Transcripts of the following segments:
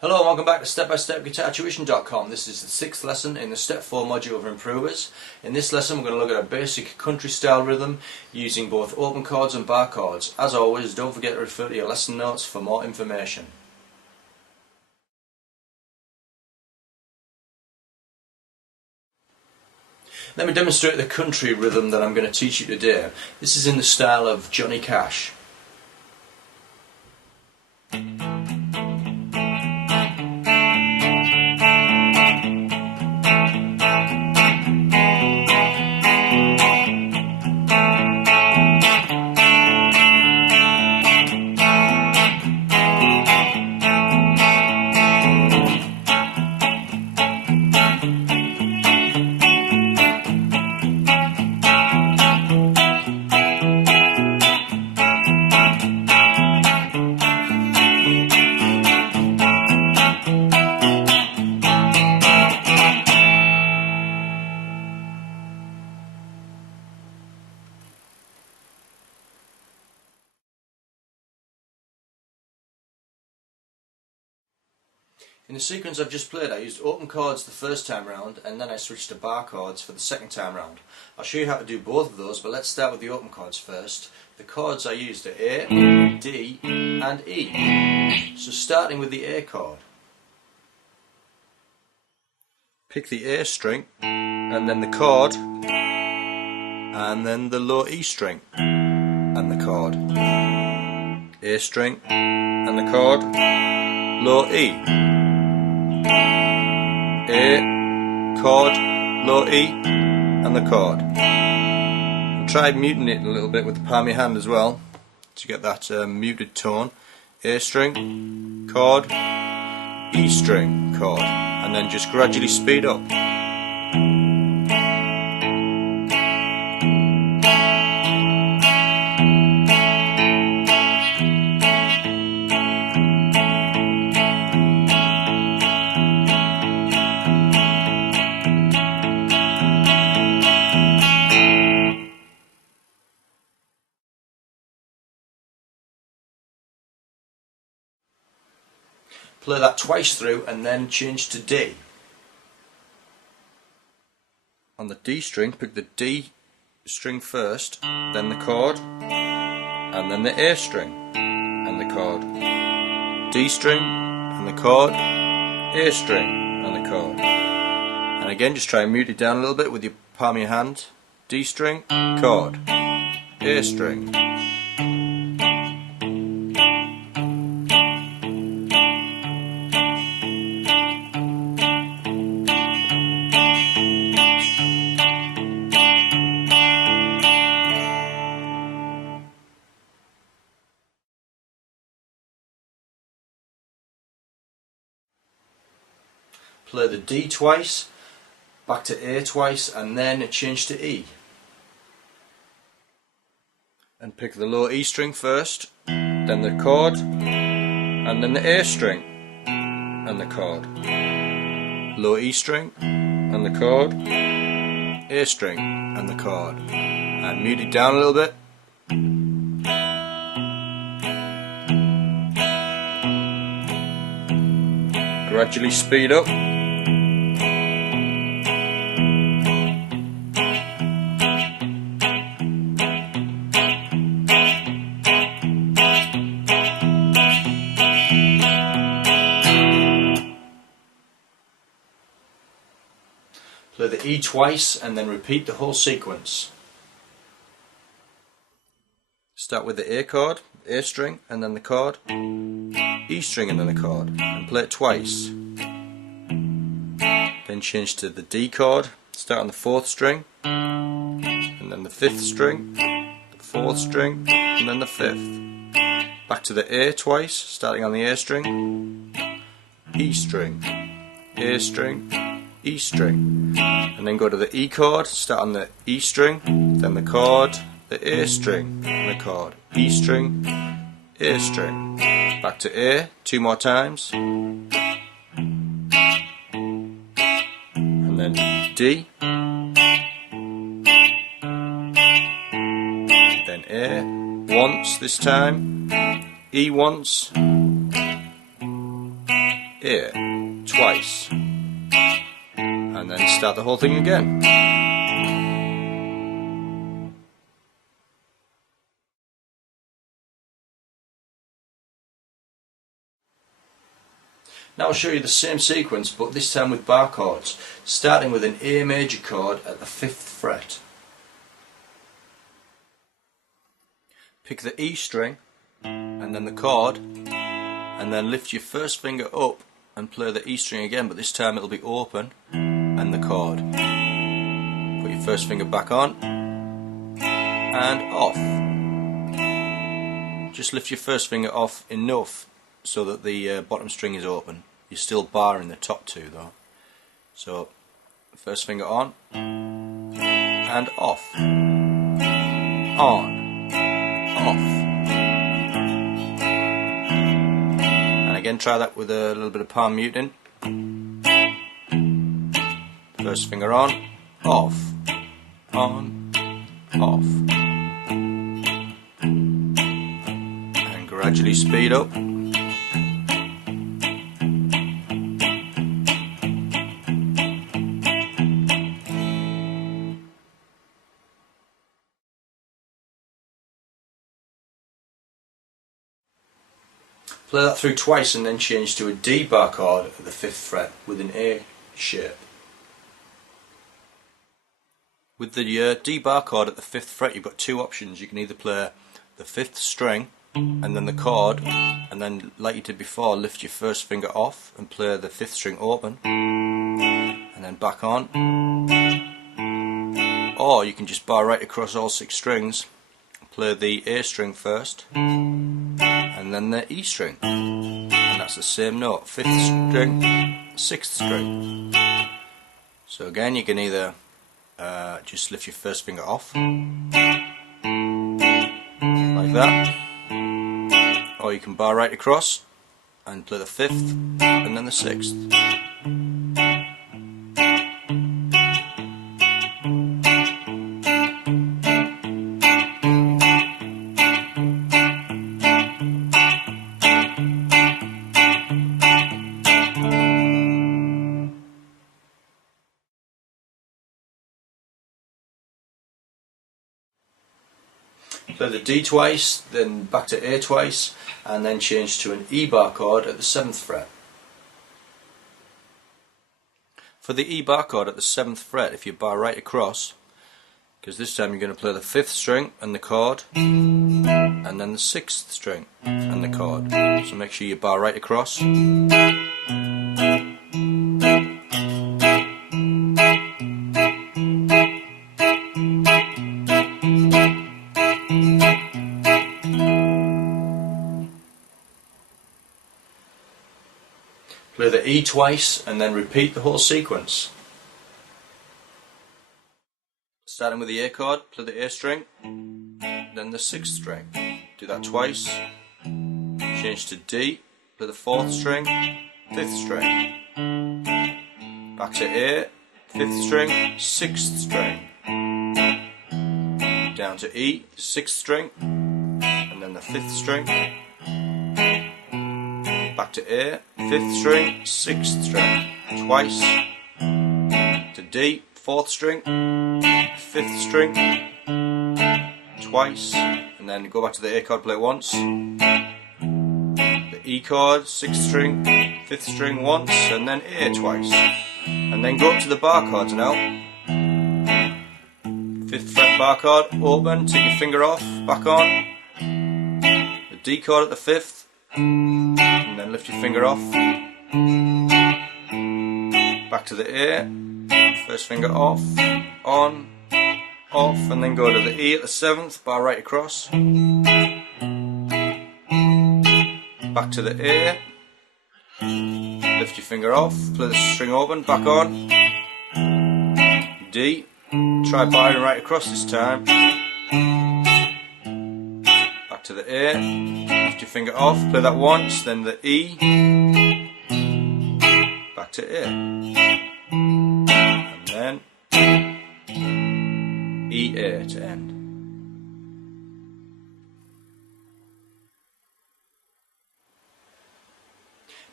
Hello and welcome back to Step-by-Step Guitar Tuition.com. This is the 6th lesson in the Step 4 module of Improvers. In this lesson we're going to look at a basic country style rhythm using both open chords and bar chords. As always, don't forget to refer to your lesson notes for more information. Let me demonstrate the country rhythm that I'm going to teach you today. This is in the style of Johnny Cash. In the sequence I've just played, I used open chords the first time round and then I switched to bar chords for the second time round. I'll show you how to do both of those, but let's start with the open chords first. The chords I used are A, D and E. So starting with the A chord. Pick the A string and then the chord and then the low E string and the chord. A string and the chord, low E. A, chord, low E, and the chord. And try muting it a little bit with the palm of your hand as well to get that muted tone. A string, chord, E string, chord, and then just gradually speed up. Play that twice through and then change to D. On the D string, pick the D string first, then the chord, and then the A string and the chord. D string and the chord, A string and the chord. And again, just try and mute it down a little bit with your palm of your hand. D string, chord, A string. Play the D twice, back to A twice, and then change to E. And pick the low E string first, then the chord, and then the A string, and the chord. Low E string, and the chord, A string, and the chord. And mute it down a little bit. Gradually speed up. Play the E twice and then repeat the whole sequence. Start with the A chord, A string, and then the chord, E string and then the chord, and play it twice. Then change to the D chord, start on the 4th string, and then the 5th string, the 4th string, and then the 5th. Back to the A twice, starting on the A string, E string, A string, E string, and then go to the E chord, start on the E string, then the chord, the A string, and the chord, E string, A string, back to A 2 more times, and then D, then A once this time, E once, A twice, and then start the whole thing again. Now I'll show you the same sequence, but this time with bar chords, starting with an A major chord at the 5th fret. Pick the E string and then the chord, and then lift your first finger up and play the E string again, but this time it'll be open and the chord. Put your first finger back on and off. Just lift your first finger off enough so that the bottom string is open. You're still barring the top two though. So first finger on and off, on, off. And again try that with a little bit of palm muting. First finger on, off, on, off. And gradually speed up. Play that through twice and then change to a D bar chord at the 5th fret with an A shape. With the D bar chord at the 5th fret you've got two options. You can either play the 5th string and then the chord, and then like you did before lift your first finger off and play the 5th string open and then back on, or you can just bar right across all 6 strings, play the A string first and then the E string, and that's the same note, 5th string, 6th string. So again you can either just lift your first finger off like that, or you can bar right across and play the 5th and then the 6th. Play the D twice, then back to A twice, and then change to an E bar chord at the 7th fret. For the E bar chord at the 7th fret, if you bar right across, because this time you're going to play the 5th string and the chord, and then the 6th string and the chord. So make sure you bar right across. Play the E twice and then repeat the whole sequence. Starting with the A chord, play the A string, then the 6th string. Do that twice. Change to D, play the 4th string, 5th string. Back to A, 5th string, 6th string. Down to E, 6th string, and then the 5th string. Back to A, 5th string, 6th string, twice, to D, 4th string, 5th string, twice, and then go back to the A chord, play it once, the E chord, 6th string, 5th string once, and then A twice, and then go up to the bar chords now. 5th fret bar chord, open, take your finger off, back on, the D chord at the 5th, and then lift your finger off, back to the A, first finger off, on, off, and then go to the E at the 7th, bar right across, back to the A, lift your finger off, play the string open, back on, D, try barring right across this time, back to the A, lift your finger off, play that once, then the E, back to A, and then E, A to end.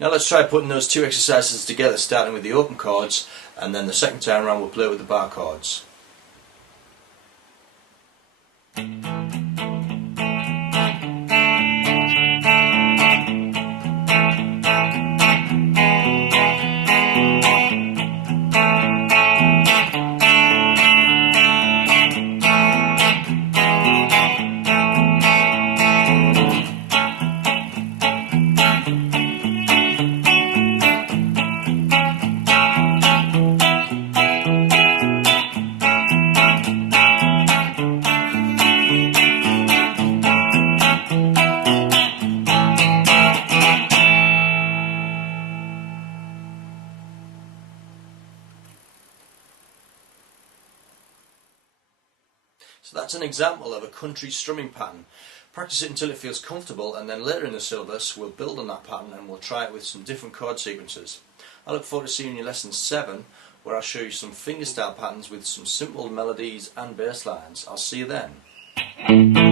Now let's try putting those two exercises together, starting with the open chords, and then the second time around we'll play with the bar chords. So that's an example of a country strumming pattern. Practice it until it feels comfortable, and then later in the syllabus we'll build on that pattern and we'll try it with some different chord sequences. I look forward to seeing you in lesson 7, where I'll show you some fingerstyle patterns with some simple melodies and bass lines. I'll see you then.